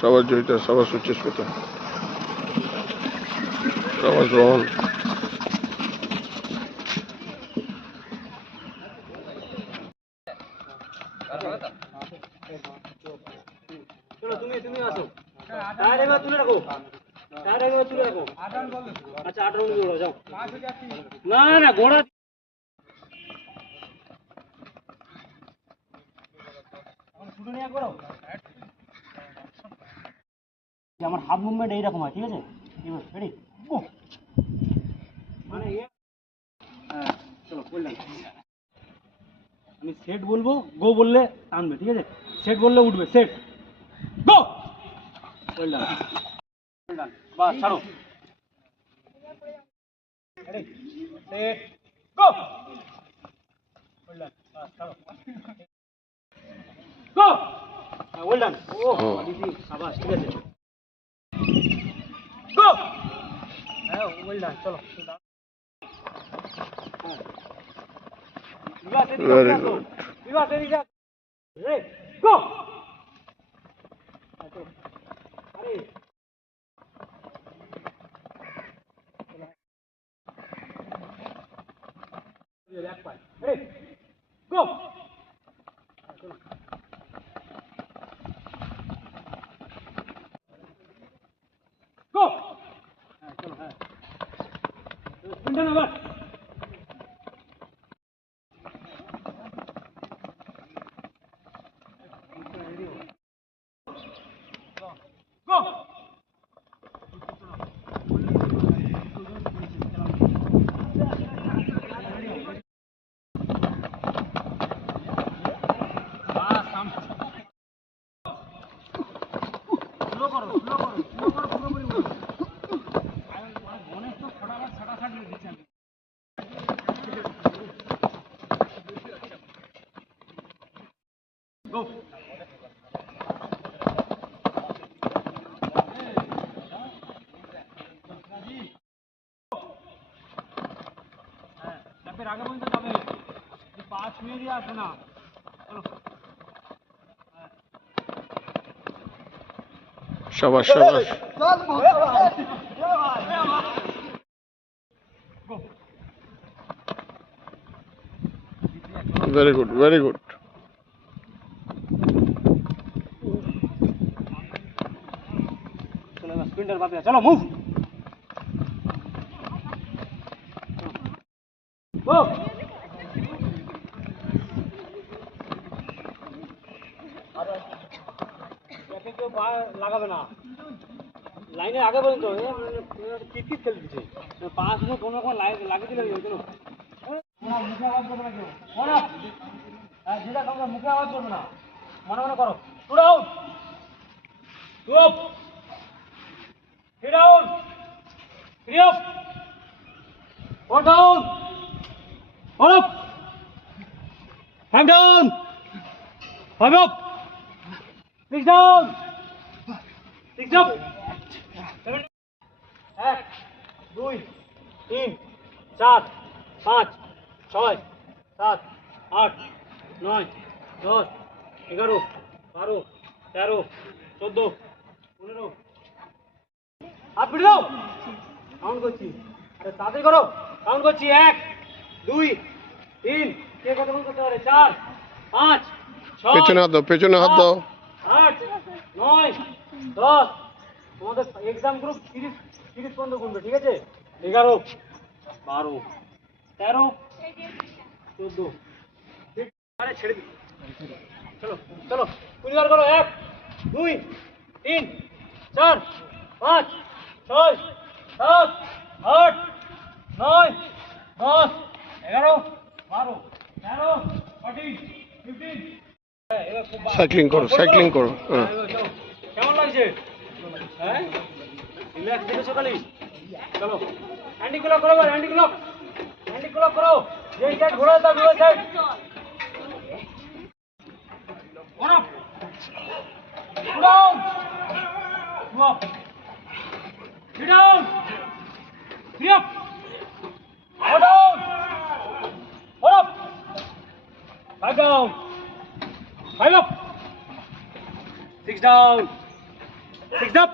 Sabas Joita, Sabas Uchespeta, Sabas Rohan. চলো তুমি আসো টায়ার এবার তুলে রাখো আচ্ছা 18 মিনিট ঘোড়া যাও না ঘোড়া শুরু নিয়ে করো আমার হাফ মুভমেন্ট এইরকম হয় ঠিক আছে রেডি মানে হ্যাঁ চলো বললাম আমি সেট বলবো গো বললে টানবে ঠিক আছে সেট বললে উঠবে সেট গো বললাম বাস ছাড়ো রেডি সেট গো বললাম বাস ছাড়ো গো হ্যাঁ বললাম ও দিদি আবার ঠিক আছে গো হ্যাঁ বললাম চলো Very good. Ready, go! Ready, go! Go! Spin down over. Go! Go! फिर आगे बढ़ते जावे 5 मिनट ही आते ना चलो Shabash, Shabash. Very good, very good. चलो स्पिंडर बात है चलो मूव गो একে কেউ পা লাগাবে না লাইনের আগে পর্যন্ত কিট খেলে দিচ্ছে পা শুনে কোনো রকম লাগিয়ে দিলে কেন মুখে আওয়াজ করবে না কেউ মনে যেটা তোমরা মুখে আওয়াজ করবে না মনে মনে করো two down two up three down three up four down four up five down five up six down six up এক দুই তিন চার পাঁচ ছয় সাত আট নয় 10 11 12 13 14 15 হাত পিটে দাও কাউন্ট করছি আরে তাড়াতাড়ি করো কাউন্ট করছি 1 2 3 কে কতক্ষণ করতে পারে 4 5 6 পেছনে হাত দাও 8 9 10 তোমাদের এক্সাম গ্রুপ 30 পর্যন্ত গুনবে ঠিক আছে 11 12 13 14 আরে ছেড়ে দি চলো চলো পরিবার করো 1 2 3 4 5 6 7 8 9 10 11 12 13 14 15 সাইক্লিং করো কেমন লাগছে হ্যাঁ রিল্যাক্স দেখেছো খালি চলো হ্যান্ডি ক্লক করো হ্যান্ডি ক্লক করো যেই সাইড ঘোরা দাও দুই side One up. Two down. Two up. Three down. Three up. Four down. Four up. Five down. Five up. Six down. Six up